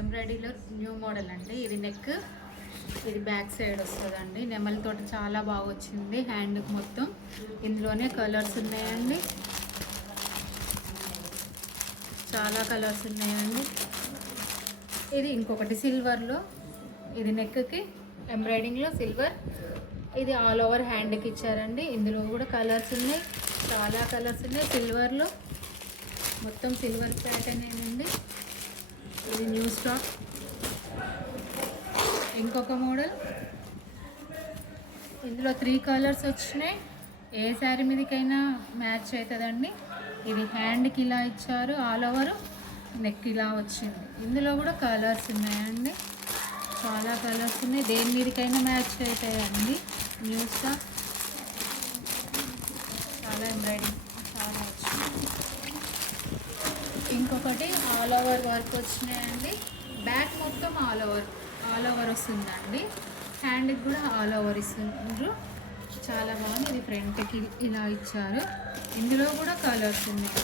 ఎంబ్రాయిడరీలో new model అండి. ఇది నెక్, ఇది బ్యాక్ సైడ్ వస్తుందండి. నెమలితో చాలా బాగా వచ్చింది. హ్యాండ్కి మొత్తం ఇందులోనే కలర్స్ ఉన్నాయండి, చాలా కలర్స్ ఉన్నాయండి. ఇది ఇంకొకటి సిల్వర్లో, ఇది నెక్కి ఎంబ్రాయిడింగ్లో సిల్వర్, ఇది ఆల్ ఓవర్ హ్యాండ్కి ఇచ్చారండి. ఇందులో కూడా కలర్స్ ఉన్నాయి, చాలా కలర్స్ ఉన్నాయి. సిల్వర్లో మొత్తం సిల్వర్ ప్యాటర్న్ ఏనండి. ఇది న్యూ స్టాక్. ఇంకొక మోడల్, ఇందులో 3 కలర్స్ వచ్చినాయి. ఏ శారీ మీదకైనా మ్యాచ్ అవుతుందండి. ఇది హ్యాండ్కి ఇలా ఇచ్చారు, ఆల్ ఓవర్ నెక్ ఇలా వచ్చింది. ఇందులో కూడా కలర్స్ ఉన్నాయండి, చాలా కలర్స్ ఉన్నాయి. దేని మీదకైనా మ్యాచ్ అవుతాయండి. న్యూ స్టాక్, చాలా ఎంబ్రాయిడింగ్ చాలా వచ్చింది. ఇంకొకటి ఆల్ ఓవర్ వర్క్ వచ్చినాయండి. బ్యాక్ మొత్తం ఆల్ ఓవర్ వస్తుందండి. హ్యాండ్కి కూడా ఆల్ ఓవర్ ఇస్తున్నారు, చాలా బాగుంది. ఇది ఫ్రంట్కి ఇలా ఇచ్చారు. ఇందులో కూడా కలర్స్ ఉన్నాయి.